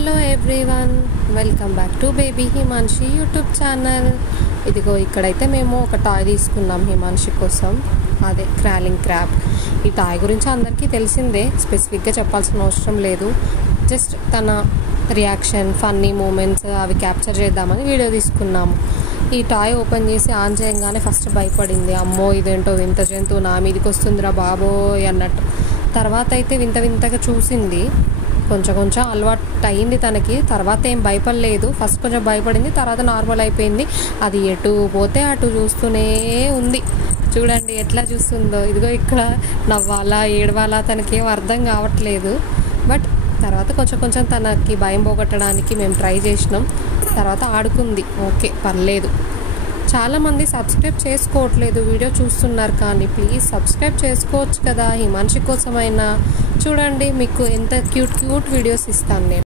Hello everyone, welcome back to baby Himanshi YouTube channel. ఇదిగో ఇక్కడైతే మేము ఒక టాయ్ తీసుకున్నాం హిమాన్షి కోసం. అదే క్రాలింగ్ క్రాబ్. ఈ టాయ్ గురించి అందరికీ తెలిసిందే, స్పెసిఫిక్గా చెప్పాల్సిన అవసరం లేదు. జస్ట్ తన రియాక్షన్, ఫన్నీ మూమెంట్స్ అవి క్యాప్చర్ చేద్దామని వీడియో తీసుకున్నాము. ఈ టాయ్ ఓపెన్ చేసి ఆన్ చేయగానే ఫస్ట్ భయపడింది. అమ్మో ఇదేంటో వింత జంతువు నా మీదకి వస్తుందిరా బాబోయ్ అన్నట్టు. తర్వాత అయితే వింత వింతగా చూసింది. కొంచెం అలవాటు అయింది తనకి. తర్వాత ఏం భయపడలేదు. ఫస్ట్ కొంచెం భయపడింది, తర్వాత నార్మల్ అయిపోయింది. అది ఎటు పోతే అటు చూస్తూనే ఉంది. చూడండి ఎట్లా చూస్తుందో. ఇదిగో ఇక్కడ నవ్వాలా ఏడవాలా తనకేం అర్థం కావట్లేదు. బట్ తర్వాత కొంచెం తనకి భయం పోగొట్టడానికి మేము ట్రై చేసినాం. తర్వాత ఆడుకుంది, ఓకే పర్లేదు. చాలామంది సబ్స్క్రైబ్ చేసుకోవట్లేదు, వీడియో చూస్తున్నారు కానీ ప్లీజ్ సబ్స్క్రైబ్ చేసుకోవచ్చు కదా, హిమాన్షి కోసమైనా. చూడండి మీకు ఎంత క్యూట్ వీడియోస్ ఇస్తాను నేను.